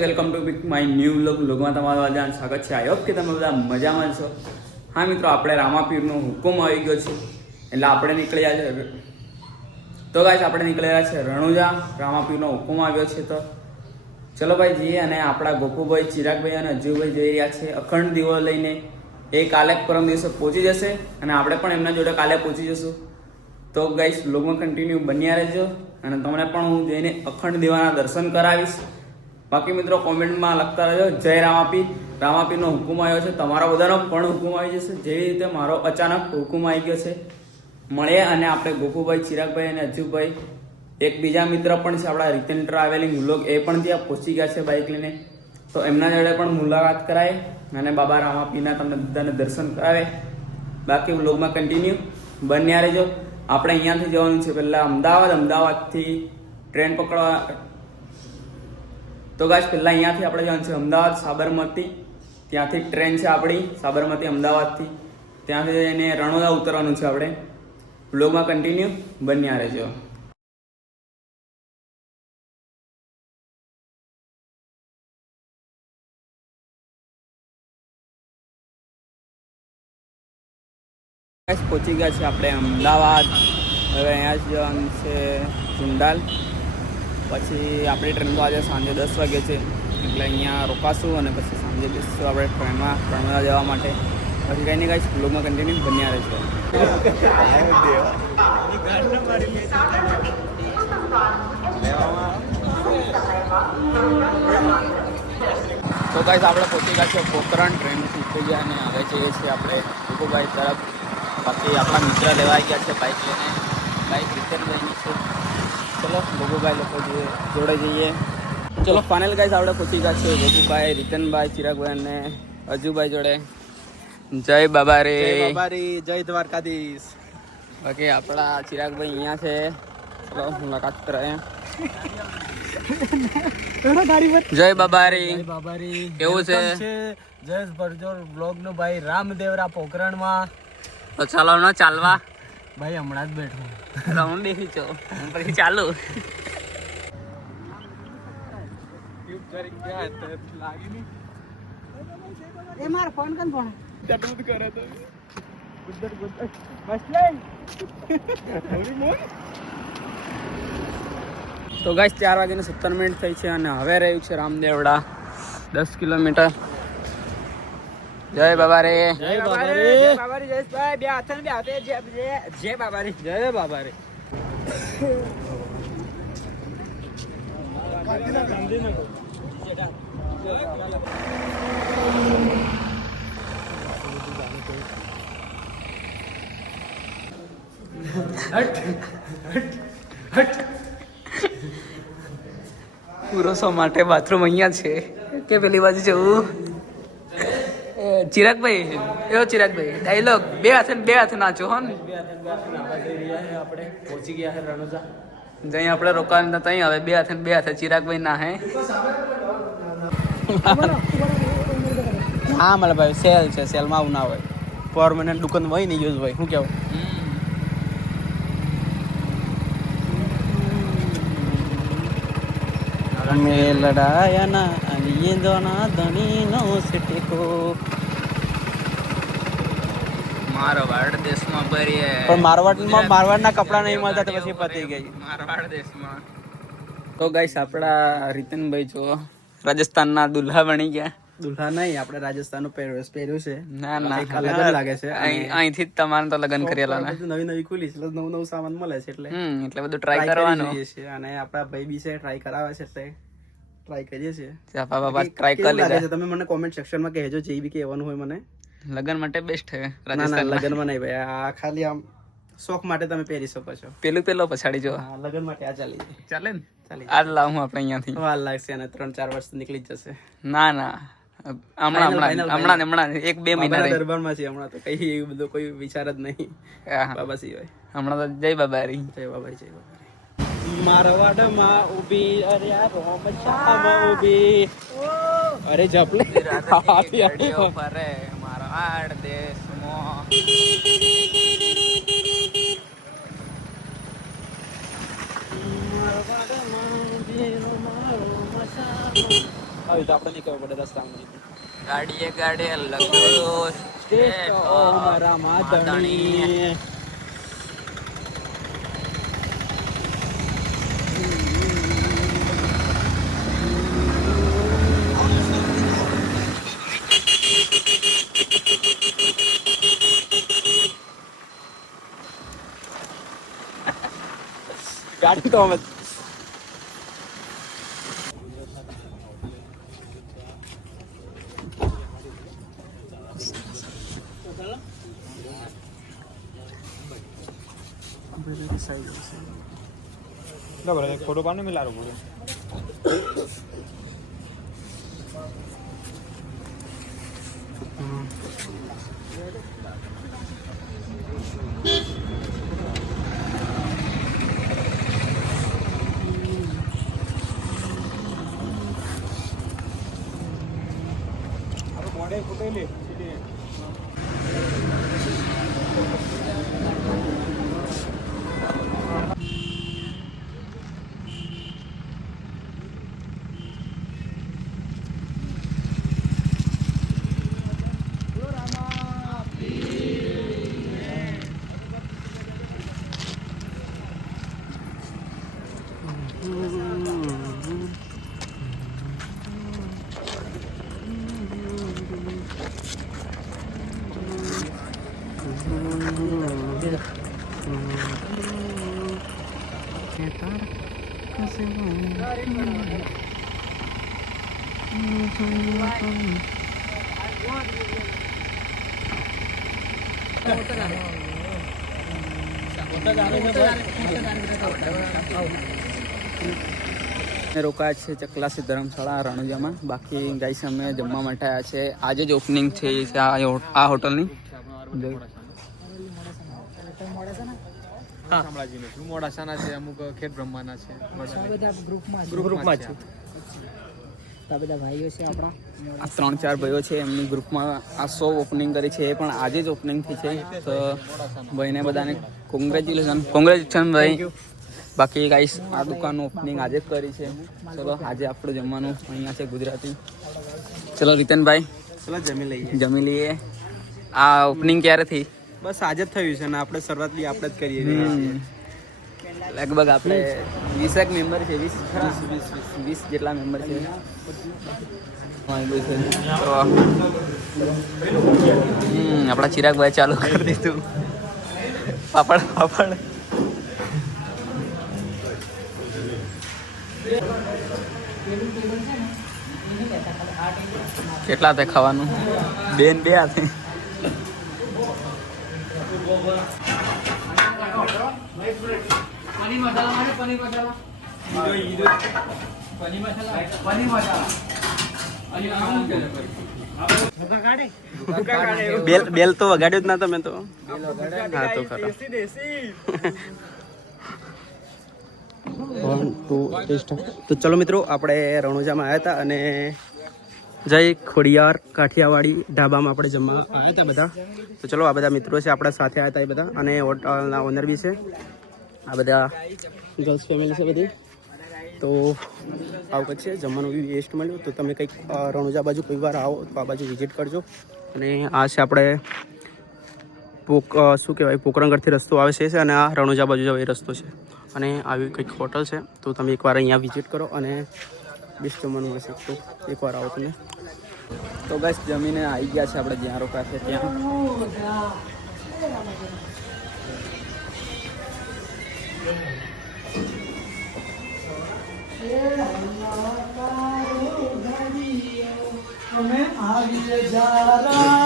Welcome to my new વ્લોગમાં તમારું બધાનું સ્વાગત છે. આઈ હોપ કે તમે બધા મજામાં છો. હા મિત્રો, આપણે રામાપીરનો હુકમ આવી ગયો છે એટલે આપણે નીકળ્યા છે. તો ગાઈસ આપણે નીકળ્યા છે રણુજા. રામાપીરનો હુકમ આવ્યો છે તો ચલો ભાઈ જઈએ. અને આપણા ગોપુભાઈ, ચિરાગભાઈ અને અજુભાઈ જઈ રહ્યા છે અખંડ દીવો લઈને. એ કાલે પરમ દિવસે પહોંચી જશે અને આપણે પણ એમના જોડે કાલે પહોંચી જશું. તો ગાઈસ વ્લોગમાં કન્ટિન્યુ બન્યા રહેજો અને તમને પણ હું જઈને અખંડ દીવાના દર્શન કરાવીશ. બાકી મિત્રો કોમેન્ટમાં લખતા રહેજો જય રામાપીર. રામાપીરનો હુકમ આવ્યો છે, તમારા બધાનો પણ હુકમ આવી જશે. જેવી રીતે મારો અચાનક હુકમ આવી ગયો છે. મળીએ. અને આપણે ગોપુભાઈ, ચિરાગભાઈ અને અજુભાઈ, એક બીજા મિત્ર પણ છે આપણા રીતન ટ્રાવેલિંગ વ્લોગ, એ પણ ત્યાં પહોંચી ગયા છે બાઇક લઈને. તો એમના જોડે પણ મુલાકાત કરાય અને બાબા રામાપીરના તમને બધાને દર્શન કરાવે. બાકી વ્લોગમાં કન્ટિન્યુ બન્યા રહેજો. આપણે અહીંયાથી જવાનું છે પહેલાં અમદાવાદથી ટ્રેન પકડવા. તો ગાઈસ પહેલાં અહીંયાથી આપણે જવાનું છે અમદાવાદ સાબરમતી. ત્યાંથી ટ્રેન છે આપણી સાબરમતી અમદાવાદથી. ત્યાંથી જઈને રણોદા ઉતરવાનું છે આપણે. વ્લોગમાં કન્ટિન્યુ બન્યા રહેજો. પહોંચી ગયા છે આપણે અમદાવાદ. હવે અહીંયા જ જવાનું છે જુંડાલ. પછી આપણી ટ્રેન તો આજે સાંજે 10 વાગે છે એટલે અહીંયા રોકાશું અને પછી સાંજે બેસીશું આપણે ટ્રેનમાં રણોદા જવા માટે. પછી કંઈ નહીં ગાઈસ, વ્લોગમાં કન્ટિન્યુ બન્યા રહેજો. તો ગાઈસ આપણે પહોંચી ગયા છે પોખરણ. ટ્રેનથી ઉતરી ગયા અને હવે જઈએ છીએ આપણે ગોપુભાઈ તરફ. બાકી આપણા મિત્ર લેવાઈ ગયા છે બાઇક લઈને. બાઇક રિટર્ન લઈને છે. ચલો ગોપુભાઈ લોકો જોડે જઈએ. ચલો ફાઇનલ ગાઈસ આપણે પહોંચી ગયા છે ગોપુભાઈ, રીતનભાઈ, ચિરાગભાઈ અને અજુભાઈ જોડે. જય બાબા રે, જય બાબા રે, જય દ્વારકાધીશ. બાકી આપણા ચિરાગભાઈ અહીંયા છે. ચલો મુલાકાત કરાય. જય બાબા રે. જય બાબા રે. કેવું છે? જયેશ ભરજોર બ્લોગ નો ભાઈ રામદેવરા પોખરણમાં. તો ચાલો ને ચાલવા. ભાઈ હમણાં જ બેઠો. રાઉન્ડ દેખી છો પછી ચાલુ. એ માર ફોન કન ફોન ચટું કરે તો ગુદ્દર ગુદ્દર બસ લે. તો ગાઈસ 4:17 થઈ છે અને હવે રહ્યું છે રામદેવડા 10 કિલોમીટર. જય બાબા રે. જય બાબા રે. જય બાબા રે. જયેશભાઈ બે હાથે બે હાથે જય બાબા રે. જય બાબા રે. પુરુષો માટે બાથરૂમ અહીંયા છે કે પેલી બાજુ જવું? ચિરાગભાઈ, એવો ચિરાગભાઈ ડાયલોગ બે હાથે નાચો હો ને. આપણે પહોંચી ગયા છે રણોજા. જઈ આપણે રોકાણ ત્યાં હવે બે હાથે ચિરાગભાઈ ના હે. હા મારા ભાઈ સેલ છે, સેલમાં આવું ના હોય. પરમાનન્ટ દુકાન હોય નહીં યુઝ હોય. શું કેવું? અમે લડાયા ના અને દોના ધણી નો સિટીકો. મારવાડ દેશમાં ભરીએ પણ મારવાડના કપડા નહીં મળતા તો પછી પતી ગઈ. મારવાડ દેશમાં. તો ગાઈસ આપણા રીતનભાઈ જો રાજસ્થાનના દુલ્હા બની ગયા. દુલ્હા નહીં, આપણે રાજસ્થાનનું પહેર્યું છે. ના અલગ લાગે છે. અહીંથી જ તમારે તો લગ્ન કરેલા ને. નવી ખુલી છે, નવું સામાન મળે છે એટલે એટલે બધું ટ્રાય કરવાનું છે. અને આપણા ભાઈ બી છે, ટ્રાય કરાવે છે એટલે ટ્રાય કરીએ છીએ. ટ્રાય કરી લીધા. તમે મને કોમેન્ટ સેક્શનમાં કહેજો જે બી કહેવાનું હોય મને. લગ્ન માટે બેસ્ટ છે રાજસ્થાન. લગ્નમાં નહીં ભાઈ, આ ખાલી આમ શોખ માટે તમે પહેરી શકો છો. પેલો પછાડી જો. લગ્ન માટે આ ચાલી ચાલે ને. આજ લાવું આપણે અહીંયાથી. વાર લાગશે અને 3-4 વર્ષ નીકળી જ જશે. ના હમણાં 1-2 મહિના દરબારમાં છે હમણાં તો કઈ એવું બધું કોઈ વિચાર જ નહીં બાબા સિવાય. હમણાં તો જય બાબા રી. જય બાબા, જય બાબા. મારવાડમાં ઊભી અરે રોમ શામાં ઊભી અરે જપલે ફરે મારવાડ દેશમાં. હવે તો આપણે નહીં ખબર પડે રસ્તામાં ગાડીએ લગડો સ્ટેટ અમારા માધણી ગાડી તો અમે ફોટો પાડને મિલારો બોલો મોડે ફોટો લે રોકાયા છે ચકલાસી ધર્મશાળા રણુજામાં. બાકી ગાઈસ અમે જમવા માટે આવ્યા છે. આજે જ ઓપનિંગ છે આ હોટલની. મોડાસાના છે, અમુક ખેડ બ્રહ્માના છે, બધા ગ્રુપમાં ગ્રુપમાં છે. આ બધા ભાઈઓ છે આપણા. આ 3-4 ભાઈઓ છે એમની ગ્રુપમાં આ શો ઓપનિંગ કરી છે. એ પણ આજે જ ઓપનિંગ થઈ છે. તો ભાઈને બધાને કોંગ્રેચ્યુલેશન ભાઈ. બાકી ગાઈસ આ દુકાનનું ઓપનિંગ આજે જ કરી છે. ચલો આજે આપણે જમવાનું અહીંયા છે ગુજરાતી. ચલો રીતનભાઈ ચલો જમી લઈએ. આ ઓપનિંગ ક્યારે થઈ? બસ આજે જ થયું છે ને આપણે શરૂઆત બી આપણે જ કરીએ છીએ. લગભગ આપણે 20 મેમ્બર છે. 20 જેટલા મેમ્બર છે. આપણા ચિરાગભાઈ ચાલુ કરી દીધું પાપડ. કેટલા તે ખાવાનું? બે હાથે. બેલ તો વગાડ્યો જ ના તમે તો. હા તો ખરા. 1 2 તો ચલો મિત્રો આપણે રણુજામાં આવ્યા હતા અને જય ખોડિયાર કાઠિયાવાડી ઢાબામાં આપણે જમવા આવ્યા હતા બધા. તો ચલો આ બધા મિત્રો છે આપણા સાથે આવ્યા હતા એ બધા અને હોટલના ઓનર બી છે. આ બધા ગર્લ્સ ફેમિલી છે બધી. તો આવું કંઈક છે. જમવાનું બી વેસ્ટ મળ્યું. તો તમે કંઈક રણુજા બાજુ કોઈ વાર આવો તો આ બાજુ વિઝિટ કરજો. અને આ છે આપણે શું કહેવાય પોકરણગઢથી રસ્તો આવે છે અને આ રણુજા બાજુ જવા એ રસ્તો છે. અને આવી કંઈક હોટલ છે. તો તમે એકવાર અહીંયા વિઝિટ કરો અને બેસ્ટ જમવાનું હશે તો એકવાર આવો તમે. તો ગાઈસ જમીને આવી ગયા છે આપણે જ્યાં રોકાયા છે ત્યાં. અમે આવી જા